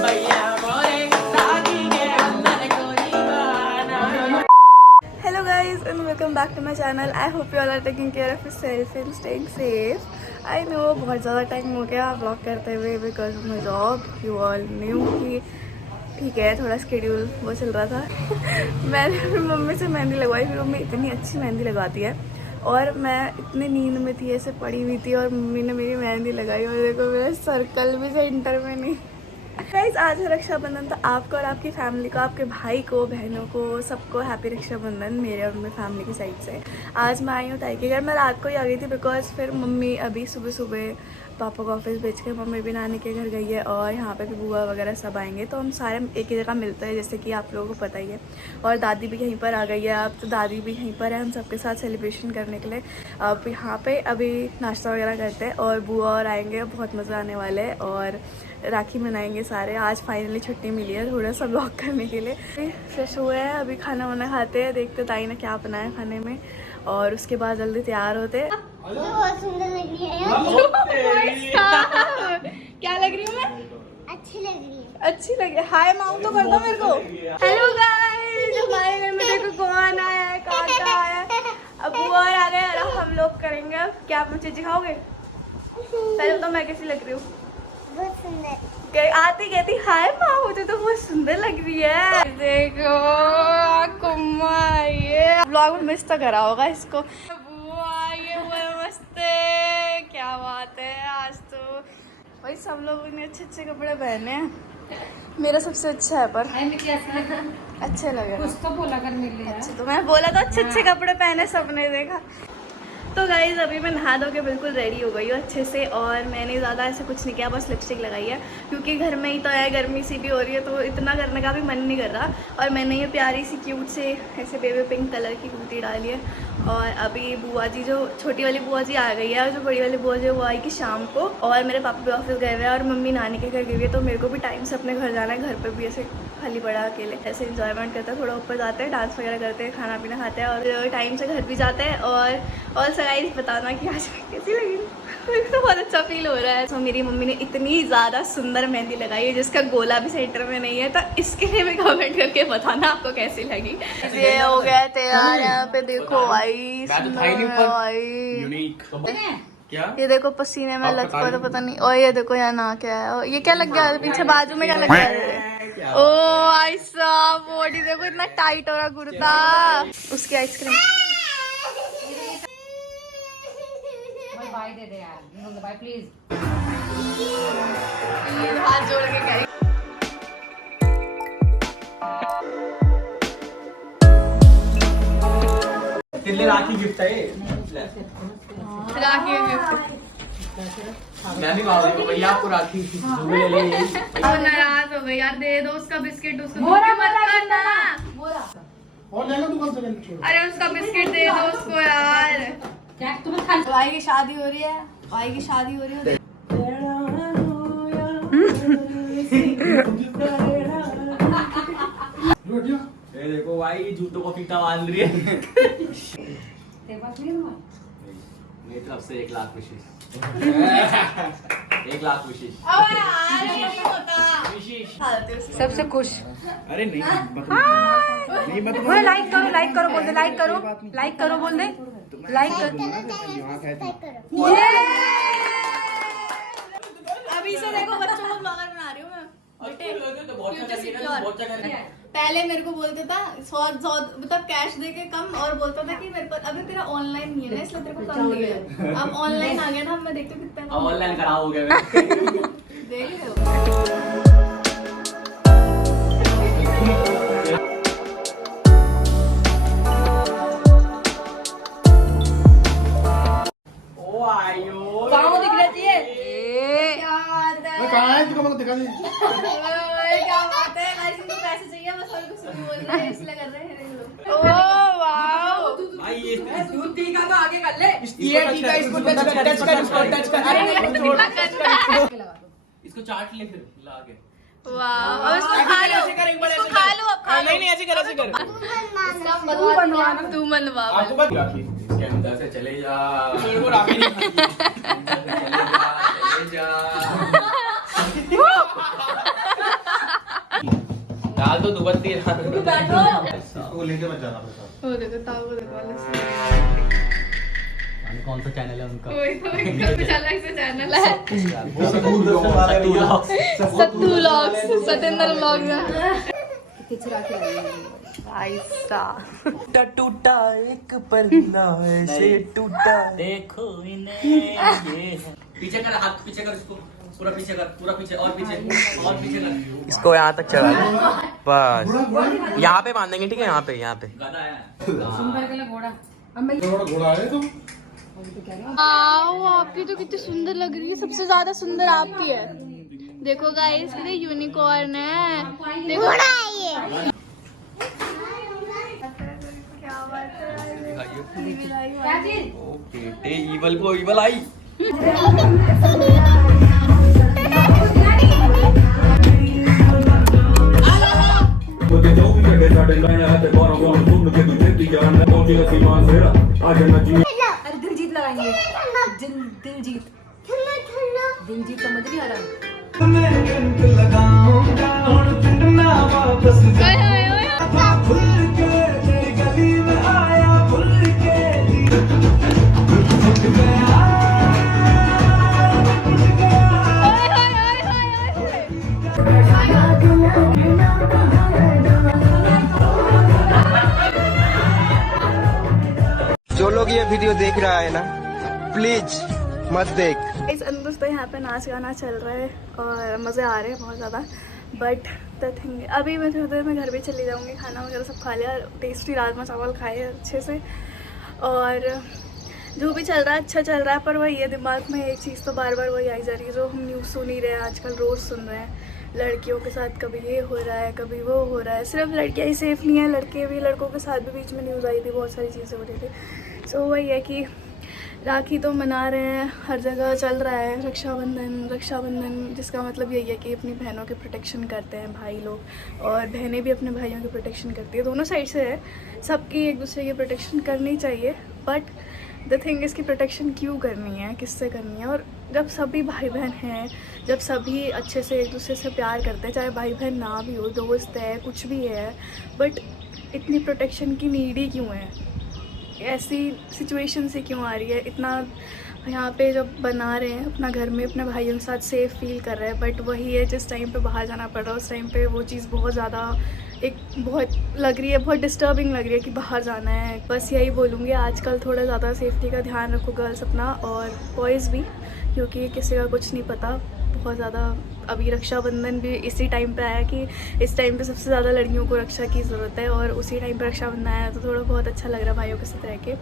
Hello guys and welcome back to my channel. I hope you all are taking care of yourself and staying safe. I know बहुत ज़्यादा time हो गया vlog करते हुए because of my job. You all knew कि ठीक है थोड़ा स्केड्यूल वो चल रहा था। मैंने अपनी मम्मी से मेहंदी लगवाई, फिर मम्मी इतनी अच्छी मेहंदी लगाती है और मैं इतनी नींद में थी, ऐसे पड़ी हुई थी और मम्मी ने मेरी मेहंदी लगाई और देखो मेरा सर्कल भी सेंटर में नहीं। गाइस आज है रक्षाबंधन, तो आपको और आपकी फैमिली को, आपके भाई को, बहनों को, सबको हैप्पी रक्षाबंधन मेरे और मेरी फैमिली की साइड से। आज मैं आई हूँ ताई के घर। मैं रात को ही आ गई थी बिकॉज फिर मम्मी अभी सुबह सुबह पापा को ऑफिस भेज के मम्मी भी नानी के घर गई है और यहाँ पे भी बुआ वगैरह सब आएंगे, तो हम सारे एक ही जगह मिलते हैं जैसे कि आप लोगों को पता ही है। और दादी भी यहीं पर आ गई है, अब तो दादी भी यहीं पर है हम सबके साथ सेलिब्रेशन करने के लिए। अब यहाँ पे अभी नाश्ता वगैरह करते हैं और बुआ और आएंगे, बहुत मज़ा आने वाला है और राखी मनाएंगे सारे। आज फाइनली छुट्टी मिली है थोड़ा सा ब्लॉग करने के लिए। फ्रेश हुए हैं, अभी खाना वाना खाते हैं, देखते ताई ने क्या बनाया खाने में और उसके बाद जल्दी तैयार होते। बहुत सुंदर लग रही है यार। क्या लग रही हूँ मैं? अच्छी लग रही है। अच्छी लगी। हाय माऊ तो कर दो मेरे को। हेलो गाइस, हमारे घर में देखो कौन आया है, काका आया है, अब बुआ आ गए और हम लोग करेंगे। अब क्या आप मुझे सिखाओगे? पहले तो मैं कैसी लग रही हूँ? बहुत सुंदर। आती कहती हाय माँ मुझे तो बहुत सुंदर लग रही है। देखो कुम्मा ये ब्लॉग में मिस तो करा होगा इसको। बुआ ये हुआ मस्त है, क्या बात है। आज तो भाई सब लोगों ने अच्छे अच्छे कपड़े पहने हैं, मेरा सबसे अच्छा है पर अच्छे लगे। कुछ तो बोला कर मिल लिया। अच्छा तो मैं बोला तो अच्छे अच्छे कपड़े पहने सबने, देखा। तो गाइज अभी मैं नहा धो के बिल्कुल रेडी हो गई हूँ अच्छे से और मैंने ज़्यादा ऐसे कुछ नहीं किया, बस लिपस्टिक लगाई है क्योंकि घर में ही तो है, गर्मी सी भी हो रही है तो इतना करने का भी मन नहीं कर रहा। और मैंने ये प्यारी सी क्यूट से ऐसे बेबी पिंक कलर की कुर्ती डाली है। और अभी बुआ जी जो छोटी वाली बुआ जी आ गई है और जो बड़ी वाली बुआ जी वो आएगी शाम को। और मेरे पापा भी ऑफिस गए हुए हैं और मम्मी नानी के घर गई हुई है, तो मेरे को भी टाइम से अपने घर जाना है। घर पर भी ऐसे खाली पड़ा अकेले ऐसे इंजॉयमेंट करते हैं, थोड़ा ऊपर जाते हैं, डांस वगैरह करते हैं, खाना पीना खाते हैं और टाइम से घर भी जाते हैं। और गाइस बताना कि आज मैं कैसी लगी, मुझे तो बहुत अच्छा फील हो रहा है। तो मेरी मम्मी ने इतनी ज़्यादा सुंदर मेहंदी लगाई है जिसका गोला भी सेंटर में नहीं है, तो इसके लिए भी कमेंट करके बताना आपको कैसी लगी। ये हो गया तैयार, यहाँ पे देखो भाई क्या, ये देखो पसीने में लथपथ, पता नहीं। और ये देखो यहाँ ना क्या है, और ये क्या लग गया पीछे बाजू में, क्या लग गया है? ओ भाई साहब बॉडी देखो इतना टाइट हो रहा कुर्ता। उसकी आइसक्रीम बाय दे दे यार, बाय प्लीज। हाथ जोड़ के कह रही तिल्ले राखी गिफ्ट है। राखी गिफ्ट मैं भी मांगूंगा भैया आपको राखी। नाराज हो गई यार, दे दो उसका बिस्किट, उसको मत करना। और ले लो दुकान से। अरे उसका बिस्किट दे दो उसको यार। क्या तुम्हें खा भाई की शादी हो रही है, भाई की शादी हो रही है। ये देखो भाई जूतों को फीता बांध रही है। तेरे पास नहीं है? मेरी तरफ से 1 लाख विशेष। 1 लाख विशेष। सबसे खुश। अरे नहीं मत लाइक करो, लाइक करो बोल दे, लाइक करो, लाइक करो बोल दे, लाइक कर। अभी से देखो बच्चों को ब्लॉगर बना रही हूँ मैं। पहले मेरे को बोलता था 100 मतलब कैश दे के कम, और बोलता था कि मेरे पर अभी तेरा ऑनलाइन नहीं है ना इसलिए तेरे को कम दिया है। अब ऑनलाइन आ गया ना, अब मैं देखती हूँ कितना ऑनलाइन खराब हो गया। देख रहे हो। दिख रहा चाहिए। क्या बात है, कहाँ है तुमको दिखा दे। क्या बात है। गाइस इनको पैसे चाहिए बस, और कुछ नहीं बोल रहे हैं इसलिए कर रहे हैं लोग। ओह वाओ भाई ये दूध टी का तो आगे कर ले। ये ठीक है, इसको टच कर, इसको टच कर। अरे इसको चाट ले फिर ला के। वाह, अब इसको खा लो, इसको खा लो, अब खा लो। नहीं ऐसे कर, ऐसे कर। तू बनवा, तू मनवा। आपको बात राखी इसके अंदर से चले जा। मेरे को राखी नहीं खानी। चले जा। तो दुबत्ती बैठो। वो लेके मत जाना मेरे साथ। वो देखो ताऊ देखो वाला कौन सा चैनल है उनका? कोई तो इनका कुछ अलग से चैनल है। सत्तू व्लॉग्स। सत्तू व्लॉग्स, सतेंद्र व्लॉग्स। टूटा टूटा एक पन्ना ऐसे टूटा। देखो इन्हें ये पीछे कर, हाथ पीछे कर, इसको पूरा पीछे कर, पूरा पीछे और पीछे कर। इसको यहाँ तक चला दे बस। यहाँ पे बांधेंगे ठीक है, यहाँ पे गधा है। घोड़ा है तुम। आओ, आपकी तो कितनी सुंदर लग रही है। सबसे ज्यादा सुंदर आपकी है। देखो गाइस, ये यूनिकॉर्न है। देखो बेटे ईवल को ईवल आई। अरे दिलजीत लगाएंगे। दिलजीत दिलजीत समझ नहीं आ रहा। जो लोग ये वीडियो देख रहा है ना, प्लीज मत देख। इस अंदर तो यहाँ पे नाच गाना चल रहा है और मज़े आ रहे हैं बहुत ज़्यादा। बट द थिंग, अभी मैं थोड़ी देर में घर भी चली जाऊँगी। खाना वगैरह सब खा लिया, टेस्टी राजमा चावल खाए अच्छे से। और जो भी चल रहा है अच्छा चल रहा है, पर वही है दिमाग में एक चीज़ तो बार बार वही आई जा रही है जो हम न्यूज़ सुन ही रहे हैं आजकल, रोज़ सुन रहे हैं। लड़कियों के साथ कभी ये हो रहा है, कभी वो हो रहा है। सिर्फ लड़कियाँ ही सेफ़ नहीं है, लड़के भी, लड़कों के साथ भी बीच में न्यूज़ आई थी, बहुत सारी चीज़ें हो रही थी। सो वही है कि राखी तो मना रहे हैं, हर जगह चल रहा है रक्षाबंधन, जिसका मतलब यही है कि अपनी बहनों की प्रोटेक्शन करते हैं भाई लोग, और बहनें भी अपने भाइयों की प्रोटेक्शन करती है। दोनों साइड से है, सबकी एक दूसरे की प्रोटेक्शन करनी चाहिए। बट द थिंग इसकी प्रोटेक्शन क्यों करनी है, किससे करनी है? और जब सभी भाई बहन हैं, जब सभी अच्छे से एक दूसरे से प्यार करते हैं, चाहे भाई बहन ना भी हो, दोस्त है, कुछ भी है, बट इतनी प्रोटेक्शन की नीड ही क्यों है? ऐसी सिचुएशन से क्यों आ रही है? इतना यहाँ पे जब बना रहे हैं अपना घर में, अपने भाइयों के साथ सेफ फील कर रहे हैं, बट वही है जिस टाइम पे बाहर जाना पड़ रहा है, उस टाइम पे वो चीज़ बहुत ज़्यादा बहुत लग रही है, बहुत डिस्टर्बिंग लग रही है कि बाहर जाना है। बस यही बोलूँगी, आजकल थोड़ा ज़्यादा सेफ्टी का ध्यान रखो गर्ल्स अपना, और बॉयज़ भी, क्योंकि किसी का कुछ नहीं पता। बहुत ज़्यादा अभी रक्षाबंधन भी इसी टाइम पे आया कि इस टाइम पे सबसे ज़्यादा लड़कियों को रक्षा की ज़रूरत है, और उसी टाइम पे रक्षाबंधन आया तो थोड़ा बहुत अच्छा लग रहा है भाइयों के साथ रह के।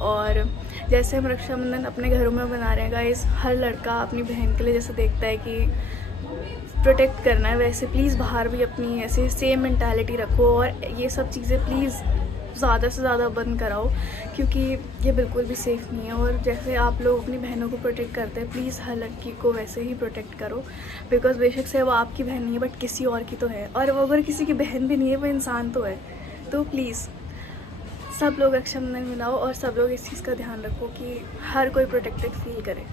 और जैसे हम रक्षाबंधन अपने घरों में बना रहे हैं गाइस, हर लड़का अपनी बहन के लिए जैसे देखता है कि प्रोटेक्ट करना है, वैसे प्लीज़ बाहर भी अपनी ऐसे सेम मेंटालिटी रखो, और ये सब चीज़ें प्लीज़ ज़्यादा से ज़्यादा बंद कराओ, क्योंकि ये बिल्कुल भी सेफ़ नहीं है। और जैसे आप लोग अपनी बहनों को प्रोटेक्ट करते हैं, प्लीज़ हर लड़की को वैसे ही प्रोटेक्ट करो, बिकॉज बेशक से वो आपकी बहन नहीं है, बट किसी और की तो है, और वो अगर किसी की बहन भी नहीं है, वो इंसान तो है। तो प्लीज़ सब लोग रक्षाबंधन मनाओ, और सब लोग इस चीज़ का ध्यान रखो कि हर कोई प्रोटेक्टेड फील करे।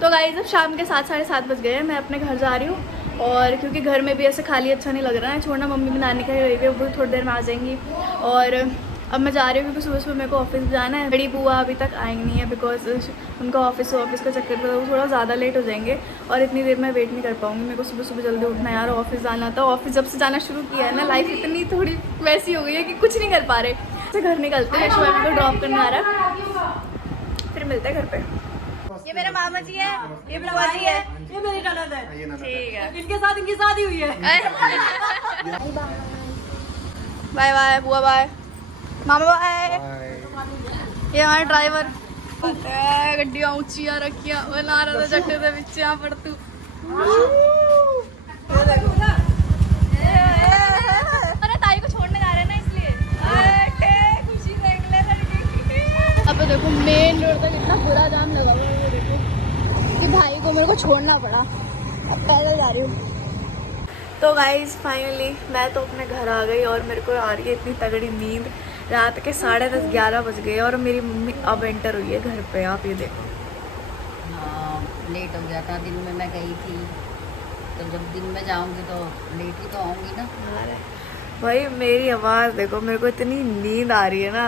तो गाइस, अब शाम के 7 साढ़े 7 बज गए हैं, मैं अपने घर जा रही हूँ, और क्योंकि घर में भी ऐसे खाली अच्छा नहीं लग रहा है, छोड़ना मम्मी भी नानी का ही रहेगी, वो थोड़ी देर में आ जाएंगी। और अब मैं जा रही हूँ क्योंकि सुबह सुबह मेरे को ऑफिस जाना है। बड़ी बुआ अभी तक आएंगी नहीं है, बिकॉज उनका ऑफिस का चक्कर में वो थोड़ा ज़्यादा लेट हो जाएंगे, और इतनी देर मैं वेट नहीं कर पाऊँगी। मेरे को सुबह सुबह जल्दी उठना है यार, ऑफिस जाना था। ऑफिस जब से जाना शुरू किया है ना, लाइफ इतनी थोड़ी वैसी हो गई है कि कुछ नहीं कर पा रहे। तो घर निकलते हैं, शुभ को ड्रॉप करने आ रहा है, फिर मिलते हैं घर पे। ये मेरा मामा जी है, ये बुआ जी है, ये मेरी ननद है। ठीक है, इनके साथ इनकी शादी हुई है। बाय बाय बुआ, बाय मामा, बाय। ये हमारा ड्राइवर गड्डियां ऊंचियां रखियां बना रहा था, जट्टे दे विच आ पड़ तू। अरे ताई को छोड़ने जा रहे हैं ना, इसलिए खुशी देख ले लड़की। अब देखो मेन रोड तक इतना बुरा जाम लगा हुआ है, देखो कि भाई को मेरे को छोड़ना पड़ा। अब पैदल जा रही हूँ। तो गाइज फाइनली मैं तो अपने घर आ गई, और मेरे को आ रही है इतनी तगड़ी नींद। रात के 10:30 11 बज गए, और मेरी मम्मी अब एंटर हुई है घर पे। आप ये देखो, हाँ लेट हो गया था, दिन में मैं गई थी, तो जब दिन में जाऊंगी तो लेट ही तो आऊंगी ना। भाई मेरी आवाज़ देखो, मेरे को इतनी नींद आ रही है ना,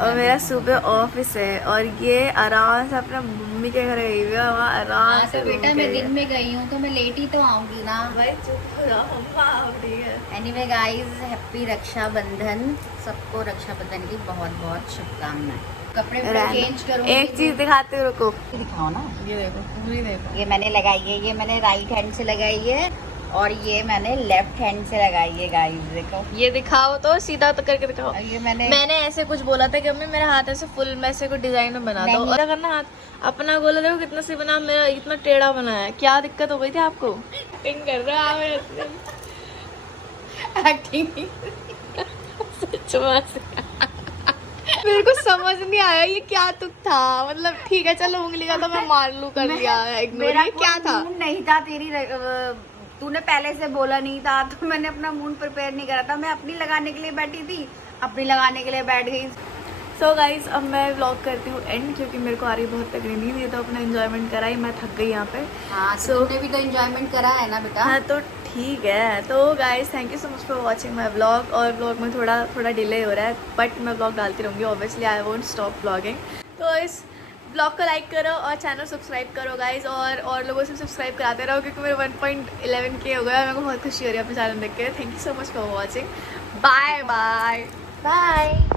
और मेरा सुबह ऑफिस है और ये आराम से अपना मम्मी के घर गई हुई है, वहाँ आराम से तो बेटा मैं दिन में गई हूँ तो मैं लेट ही तो आऊंगी ना। भाई चुप हो जाओ, मम्मा आ रही है। Anyway guys, happy Rakshabandhan. सबको रक्षाबंधन की बहुत बहुत शुभकामनाएं। कपड़े चेंज करूंगी। एक चीज दिखाते हो, रुको। दिखाओ ना। ये देखो, पूरी देखो। ये मैंने लगाई है, ये मैंने राइट हैंड से लगाई है और ये मैंने लेफ्ट हैंड से लगाई है गाइस, देखो। ये दिखाओ तो, सीधा तो करके दिखाओ। ये मैंने ऐसे कुछ बोला था कि मम्मी मेरे हाथ ऐसे फुल में ऐसे कुछ डिजाइन में बना दो, और क्या करना, हाथ अपना गोला देखो कितना सही बना, मेरा इतना टेढ़ा बनाया है। क्या दिक्कत हो गई थी आपको? एक्टिंग कर रहा है एक्टिंग मेरे को समझ नहीं आया ये क्या तुक था, मतलब ठीक है चलो उंगली का तो मैं मान लूं, कर लिया इग्नोर। मेरा ये क्या था? नहीं था तेरी तूने पहले से बोला नहीं था तो मैंने अपना मूड प्रिपेयर नहीं करा था। मैं अपनी लगाने के लिए बैठी थी, अपनी लगाने के लिए बैठ गई। सो गाइज अब मैं व्लॉग करती हूँ एंड, क्योंकि मेरे को आ रही बहुत तगड़ी नींद। ये तो अपना एंजॉयमेंट करा ही, मैं थक गई यहाँ पे। हाँ तो तूने भी तो एंजॉयमेंट करा है ना बेटा। हाँ तो ठीक है। तो guys thank you so much for watching my vlog. और व्लॉग में थोड़ा डिले हो रहा है, बट मैं व्लॉग डालती रहूँगी obviously, I won't stop vlogging. तो इस ब्लॉग को लाइक करो और चैनल सब्सक्राइब करो गाइज, और लोगों से सब्सक्राइब कराते रहो, क्योंकि मेरे 1.11K हो गया। मेरे को बहुत खुशी हो रही है अपने चैनल देख के। Thank you so much for watching. Bye bye bye.